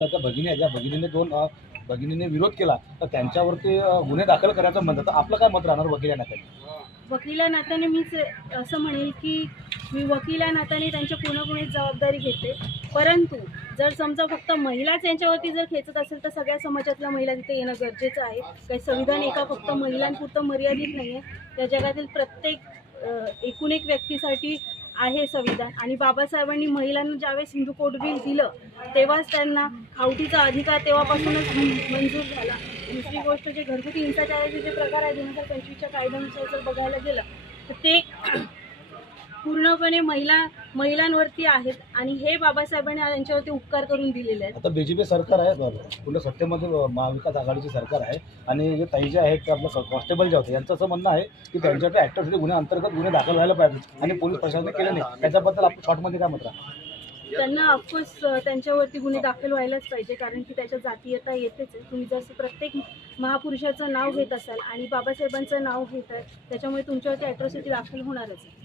त्याच्या भगिनी आहे, ज्या भगिनीने भगिनीने विरोध केला तर त्यांच्यावरती गुन्हे दाखल करायचं म्हणतात. तर आपलं काय मत राहणार वकील या नात्याने? वकिला नात्याने मीच असं म्हणेल की मी वकिला नात्याने त्यांच्या पूर्णपणे जबाबदारी घेते. परंतु जर समजा फक्त महिलाच यांच्यावरती जर खेचत असेल तर सगळ्या समाजातल्या महिला तिथे येणं गरजेचं आहे. काही संविधान एका फक्त महिलांपुरतं मर्यादित नाही आहे. या जगातील प्रत्येक एकूण एक व्यक्तीसाठी आहे संविधान. आणि बाबासाहेबांनी महिलांना ज्यावेळेस हिंदू कोड बिल दिलं तेव्हाच त्यांना खावटीचा अधिकार तेव्हापासूनच मंजूर झाला. दुसरी गोष्ट, जे घरगुती हिंसाचाराचे जे प्रकार आहे 2025च्या कायद्यानुसार जर बघायला गेलं तर ते पूर्णपणे महिलांवरती आहेत आणि हे बाबासाहेबांनी यांच्यावरती उपकार करून दिलेले आहेत. आता बीजेपी सरकार आहे, पूर्ण सत्तेमध्ये महाविकास आघाडीची सरकार आहे आणि जे ताई जे आहेत ते आपलं कॉन्स्टेबल जे होते यांचं असं म्हणणं आहे की त्यांच्याकडे ॲट्रॉसिटी गुन्हे अंतर्गत गुन्हे दाखल व्हायला पाहिजे आणि पोलीस प्रशासनाने केले नाही. त्याच्याबद्दल आपण शॉर्टमध्ये काय मत राहणार? त्यांना ऑफकोर्स त्यांच्यावरती गुन्हे दाखल व्हायलाच पाहिजे, कारण की त्याच्या जातीयता येतेच आहे. तुम्ही जर प्रत्येक महापुरुषाचं नाव घेत असाल आणि बाबासाहेबांचं नाव घेत आहे त्याच्यामुळे तुमच्यावरती ॲट्रॉसिटी दाखल होणारच आहे.